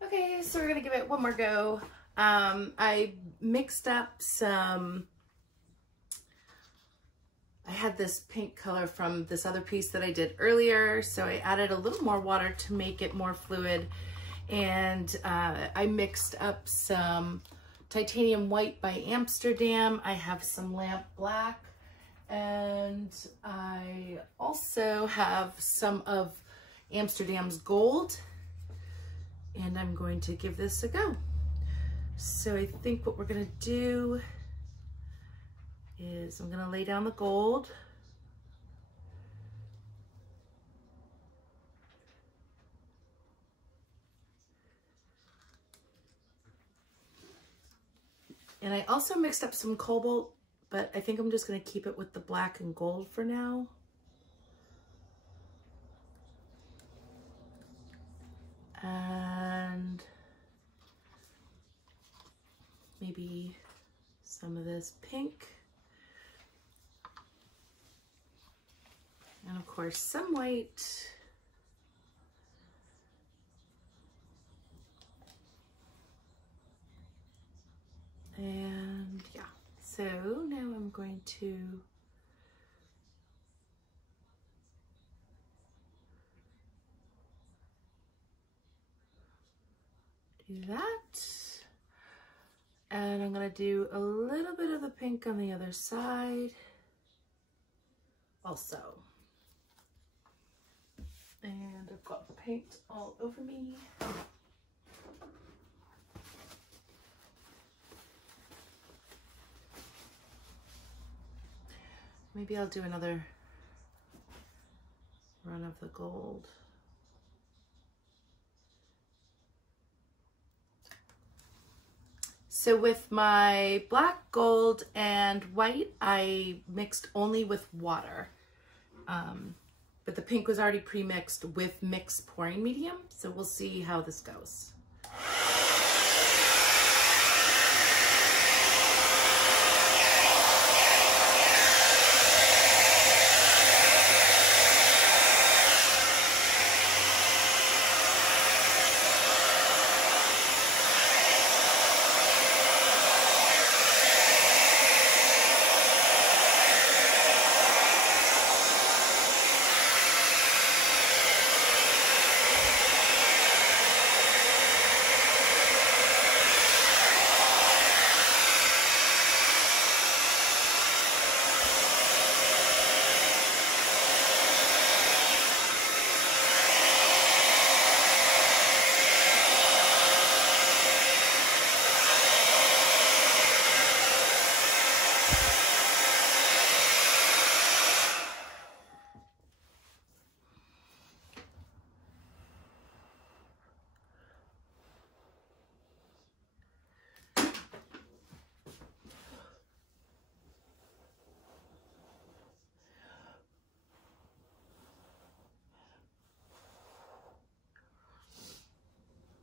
Okay, so we're gonna give it one more go. I mixed up some, I had this pink color from this other piece that I did earlier, so I added a little more water to make it more fluid, and I mixed up some titanium white by Amsterdam. I have some lamp black, and I also have some of Amsterdam's gold, and I'm going to give this a go. So I think what we're gonna do is I'm gonna lay down the gold. And I also mixed up some cobalt, but I think I'm just gonna keep it with the black and gold for now. And maybe some of this pink. And of course some white. And yeah, so now I'm going to do that. And I'm gonna do a little bit of the pink on the other side also. And I've got paint all over me. Maybe I'll do another run of the gold. So with my black, gold, and white, I mixed only with water. But the pink was already pre-mixed with mixed pouring medium, so we'll see how this goes.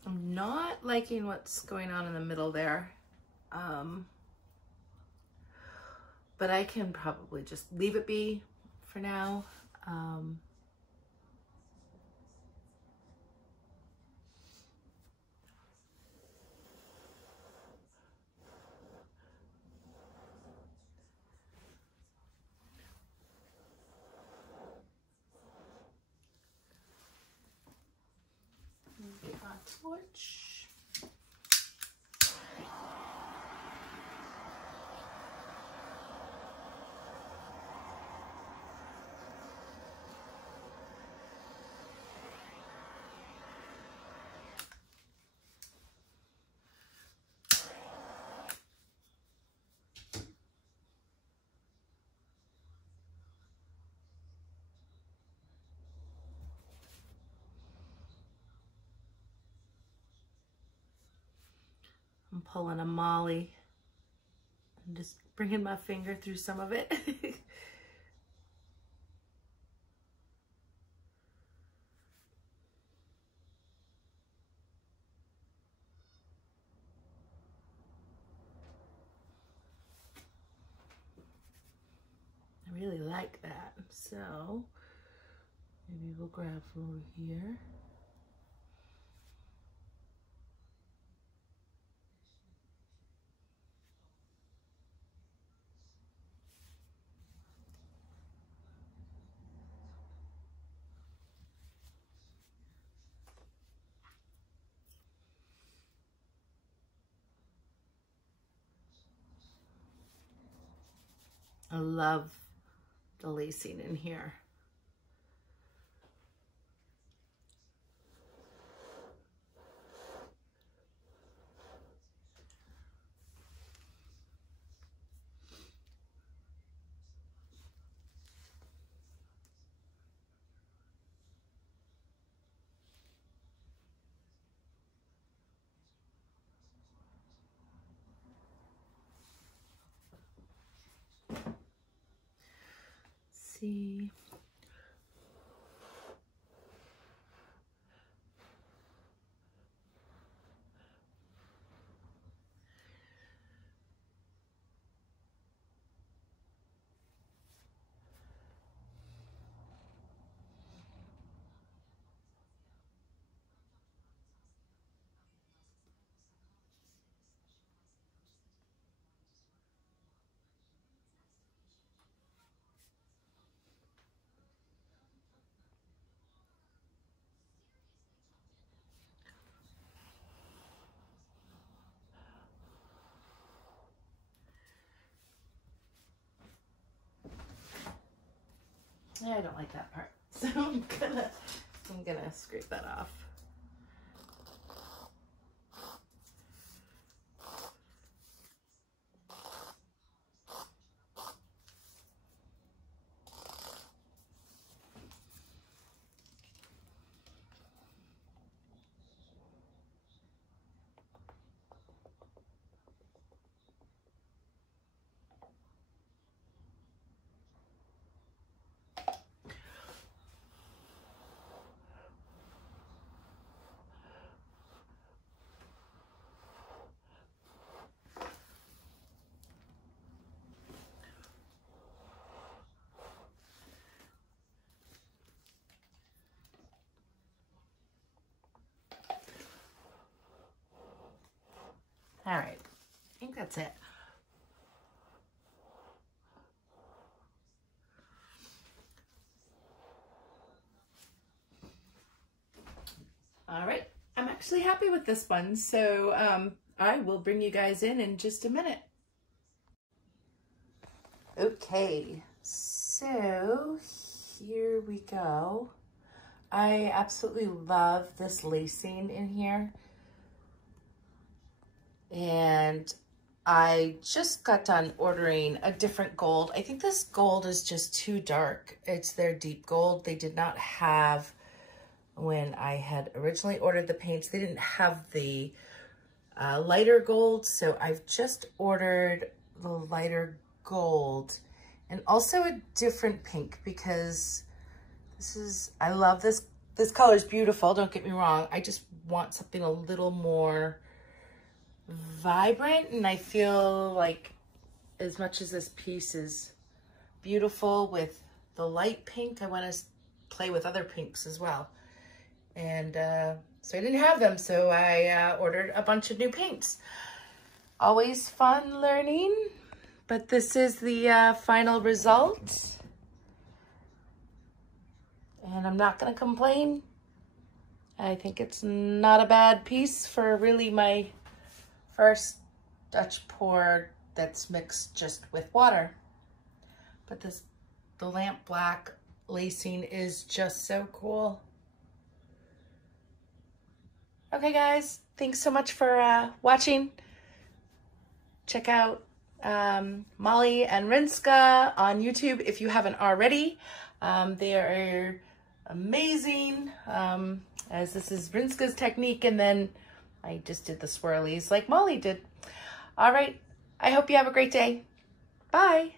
I'm not liking what's going on in the middle there, but I can probably just leave it be for now. Get my torch. I'm pulling a Molly and just bringing my finger through some of it. I really like that, so maybe we'll grab from over here. I love the lacing in here. See. I don't like that part, so I'm gonna scrape that off. All right, I think that's it. All right, I'm actually happy with this one, so I will bring you guys in just a minute. Okay, so here we go. I absolutely love this lacing in here. And I just got done ordering a different gold. I think this gold is just too dark. It's their deep gold. They did not have, when I had originally ordered the paints, they didn't have the lighter gold. So I've just ordered the lighter gold and also a different pink, because this is, I love this. This color is beautiful. Don't get me wrong. I just want something a little more vibrant, and I feel like as much as this piece is beautiful with the light pink, I want to play with other pinks as well. And so I didn't have them, so I ordered a bunch of new paints. Always fun learning, but this is the final result, and I'm not going to complain. I think it's not a bad piece for really my first Dutch pour that's mixed just with water. But the lamp black lacing is just so cool. Okay guys, thanks so much for watching. Check out Molly and Rinska on YouTube if you haven't already. They are amazing, as this is Rinska's technique, and then I just did the swirlies like Molly did. All right, I hope you have a great day. Bye.